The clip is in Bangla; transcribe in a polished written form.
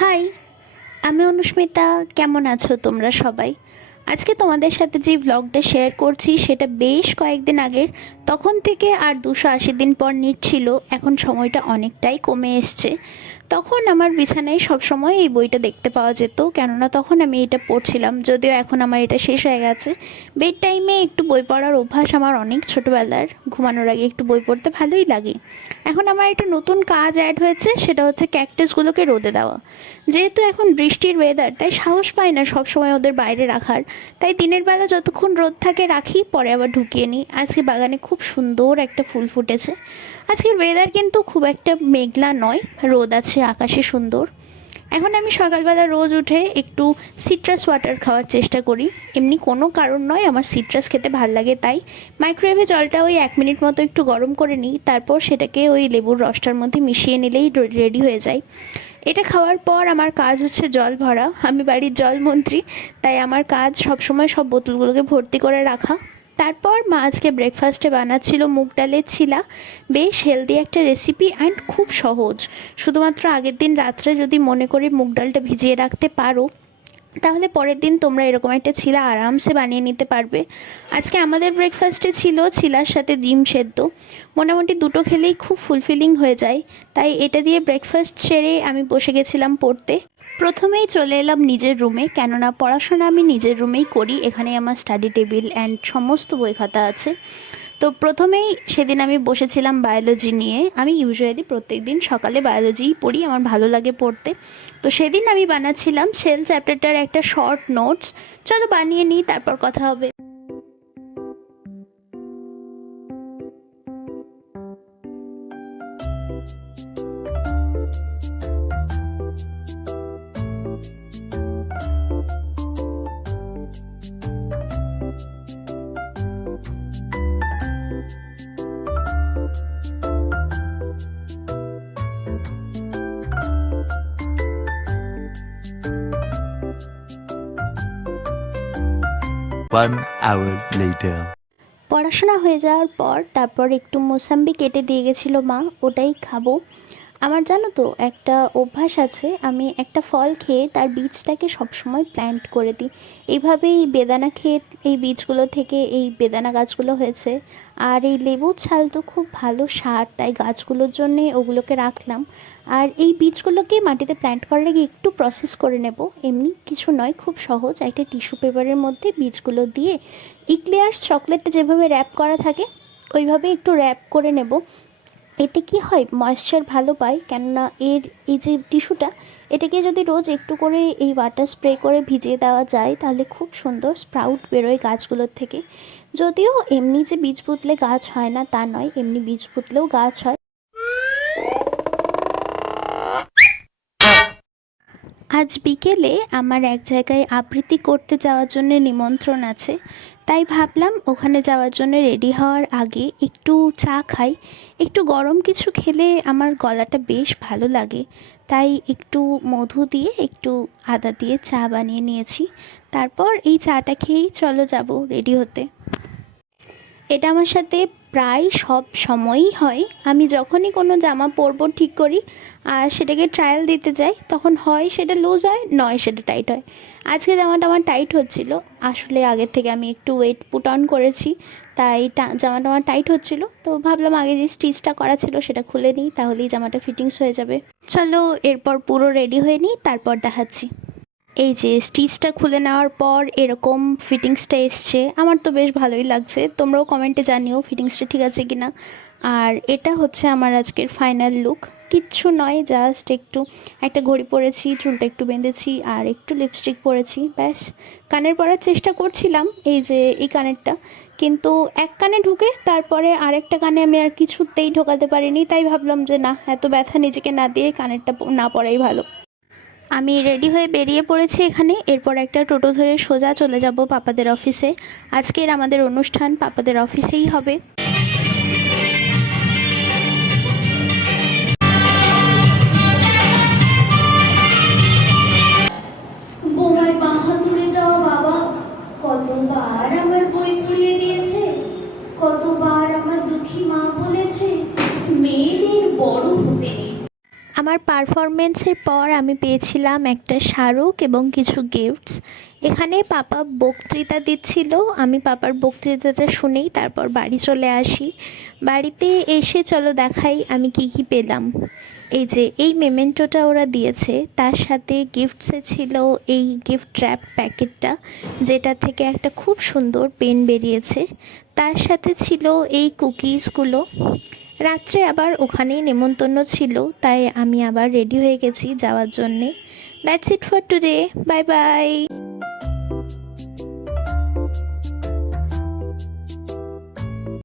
হাই, আমি অনুস্মিতা। কেমন আছো তোমরা সবাই? আজকে তোমাদের সাথে যে ব্লগটা শেয়ার করছি সেটা বেশ কয়েকদিন আগের। তখন থেকে আর 280 দিন পর নিচ্ছিল। এখন সময়টা অনেকটাই কমে এসছে। তখন আমার বিছানায় সবসময় এই বইটা দেখতে পাওয়া যেত, কেননা তখন আমি এটা পড়ছিলাম। যদিও এখন আমার এটা শেষ হয়ে গেছে। বেড টাইমে একটু বই পড়ার অভ্যাস আমার অনেক ছোটোবেলার। ঘুমানোর আগে একটু বই পড়তে ভালোই লাগে। এখন আমার একটা নতুন কাজ অ্যাড হয়েছে, সেটা হচ্ছে ক্যাকটাসগুলোকে রোদে দেওয়া। যেহেতু এখন বৃষ্টির ওয়েদার, তাই সাহস পাই না সবসময় ওদের বাইরে রাখার। তাই দিনের বেলা যতক্ষণ রোদ থাকে রাখি, পরে আবার ঢুকিয়ে নিই। আজকে বাগানে খুব সুন্দর একটা ফুল ফুটেছে। আজকের ওয়েদার কিন্তু খুব একটা মেঘলা নয়, রোদ আছে, আকাশে সুন্দর। এখন আমি সকালবেলা রোজ উঠে একটু সিট্রাস ওয়াটার খাওয়ার চেষ্টা করি। এমনি কোনো কারণ নয়, আমার সিট্রাস খেতে ভাল লাগে তাই। মাইক্রোওয়েভে জলটা ওই 1 মিনিট মতো একটু গরম করে নিই, তারপর সেটাকে ওই লেবুর রসটার মধ্যে মিশিয়ে নিলেই রেডি হয়ে যায়। এটা খাওয়ার পর আমার কাজ হচ্ছে জল ভরা। আমি বাড়ির জলমন্ত্রী, তাই আমার কাজ সবসময় সব বোতলগুলোকে ভর্তি করে রাখা। তারপর মা আজকে ব্রেকফাস্টে বানাচ্ছিল মুগ ডালের ছিলা। বেশ হেলদি একটা রেসিপি অ্যান্ড খুব সহজ। শুধুমাত্র আগের দিন রাত্রে যদি মনে করে মুগ ডালটা ভিজিয়ে রাখতে পারো, তাহলে পরের দিন তোমরা এরকম একটা ছিলা আরামসে বানিয়ে নিতে পারবে। আজকে আমাদের ব্রেকফাস্টে ছিল ছিলার সাথে ডিম সেদ্ধ। মোটামুটি দুটো খেলেই খুব ফুলফিলিং হয়ে যায়। তাই এটা দিয়ে ব্রেকফাস্ট সেরে আমি বসে গেছিলাম পড়তে। প্রথমেই চলে এলাম নিজের রুমে, কেননা পড়াশোনা আমি নিজের রুমেই করি। এখানে আমার স্টাডি টেবিল অ্যান্ড সমস্ত বই খাতা আছে। তো প্রথমেই সেদিন আমি বসেছিলাম বায়োলজি নিয়ে। আমি ইউজুয়ালি প্রত্যেক দিন সকালে বায়োলজিই পড়ি, আমার ভালো লাগে পড়তে। তো সেদিন আমি বানাচ্ছিলাম সেল চ্যাপ্টারটার একটা শর্ট নোটস। চলো বানিয়ে নিই, তারপর কথা হবে। One hour later. পড়াশোনা হয়ে যাওয়ার পর তারপর একটু মোসাম্বি কেটে দিয়ে গেছিলো মা, ওটাই খাবো। আমার জানো তো একটা অভ্যাস আছে, আমি একটা ফল খেয়ে তার বীজটাকে সবসময় প্ল্যান্ট করে দিই। এইভাবেই বেদানা খেয়ে এই বীজগুলো থেকে এই বেদানা গাছগুলো হয়েছে। আর এই লেবুর ছাল তো খুব ভালো সার, তাই গাছগুলোর জন্যে ওগুলোকে রাখলাম। আর এই বীজগুলোকে মাটিতে প্ল্যান্ট করার আগে একটু প্রসেস করে নেব। এমনি কিছু নয়, খুব সহজ। একটা টিস্যু পেপারের মধ্যে বীজগুলো দিয়ে ইক্লেয়ার্স চকলেটটা যেভাবে র্যাপ করা থাকে ওইভাবে একটু র্যাপ করে নেব। এতে কি হয়, ময়েশ্চার ভালো পায়, কেননা এই যে টিস্যুটা, এটাকে যদি রোজ একটু করে এই ওয়াটার স্প্রে করে ভিজিয়ে দেওয়া যায়, তাহলে খুব সুন্দর স্প্রাউট বেরোয় গাছগুলোর থেকে। যদিও এমনি যে বীজ পুঁতলে গাছ হয় না তা নয়, এমনি বীজ পুঁতলেও গাছ হয়। আজ বিকেলে আমার এক জায়গায় আবৃত্তি করতে যাওয়ার জন্য নিমন্ত্রণ আছে। তাই ভাবলাম ওখানে যাওয়ার জন্য রেডি হওয়ার আগে একটু চা খাই। একটু গরম কিছু খেলে আমার গলাটা বেশ ভালো লাগে। তাই একটু মধু দিয়ে একটু আদা দিয়ে চা বানিয়ে নিয়েছি। তারপর এই চাটা খেয়েই চলো যাব রেডি হতে। এটা আমার সাথে প্রায় সব সময়ই হয়। আমি যখনই কোনো জামা পরবো ঠিক করি আর সেটাকে ট্রায়াল দিতে যাই, তখন হয় সেটা লুজ হয়, নয় সেটা টাইট হয়। আজকে জামাটা আমার টাইট হচ্ছিল। আসলে আগের থেকে আমি একটু ওয়েট পুট অন করেছি, তাই জামাটা আমার টাইট হচ্ছিল। তো ভাবলাম আগে যে স্টিচটা করা ছিল সেটা খুলে নিই, তাহলেই জামাটা ফিটিংস হয়ে যাবে। চলো এরপর পুরো রেডি হয়ে নিই, তারপর দেখাচ্ছি। এই যে স্টিচটা খুলে নেওয়ার পর এরকম ফিটিংসটা এসছে, আমার তো বেশ ভালোই লাগছে। তোমরাও কমেন্টে জানিও ফিটিংসটা ঠিক আছে কি না। আর এটা হচ্ছে আমার আজকের ফাইনাল লুক। কিচ্ছু নয়, জাস্ট একটু একটা ঘড়ি পরেছি, চুলটা একটু বেঁধেছি আর একটু লিপস্টিক পরেছি, ব্যাস। কানের পরার চেষ্টা করছিলাম, এই যে এই কানেরটা, কিন্তু এক কানে ঢুকে তারপরে আরেকটা কানে আমি আর কিছুতেই ঢোকাতে পারিনি। তাই ভাবলাম যে না, এত ব্যথা নিজেকে না দিয়ে কানেরটা না পরাই ভালো। আমি রেডি হয়ে বেরিয়ে পড়েছি এখানে। এরপর একটা টোটো ধরে সোজা চলে যাব পাপাদের অফিসে। আজকের আমাদের অনুষ্ঠান পাপাদের অফিসেই হবে। বোমায় বাঁ হাতুড়ে যাওয়া বাবা কতবার আমার বই পড়িয়ে দিয়েছে, কতবার আমার দুঃখী মা বলেছে মেয়েদের বড় হতে নেই। আমার পারফরমেন্সের পর আমি পেয়েছিলাম একটা স্মারক এবং কিছু গিফটস। এখানে পাপা বক্তৃতা দিচ্ছিল, আমি পাপার বক্তৃতাটা শুনেই তারপর বাড়ি চলে আসি। বাড়িতে এসে চলো দেখাই আমি কি কি পেলাম। এই যে এই মেমেন্টোটা ওরা দিয়েছে, তার সাথে গিফটসে ছিল এই গিফট র্যাপ প্যাকেটটা, যেটা থেকে একটা খুব সুন্দর পেন বেরিয়েছে। তার সাথে ছিল এই কুকিজগুলো। রাত্রে আবার ওখানেই নেমন্তন্ন ছিল, তাই আমি আবার রেডি হয়ে গেছি যাওয়ার জন্যে। That's it for today, bye bye.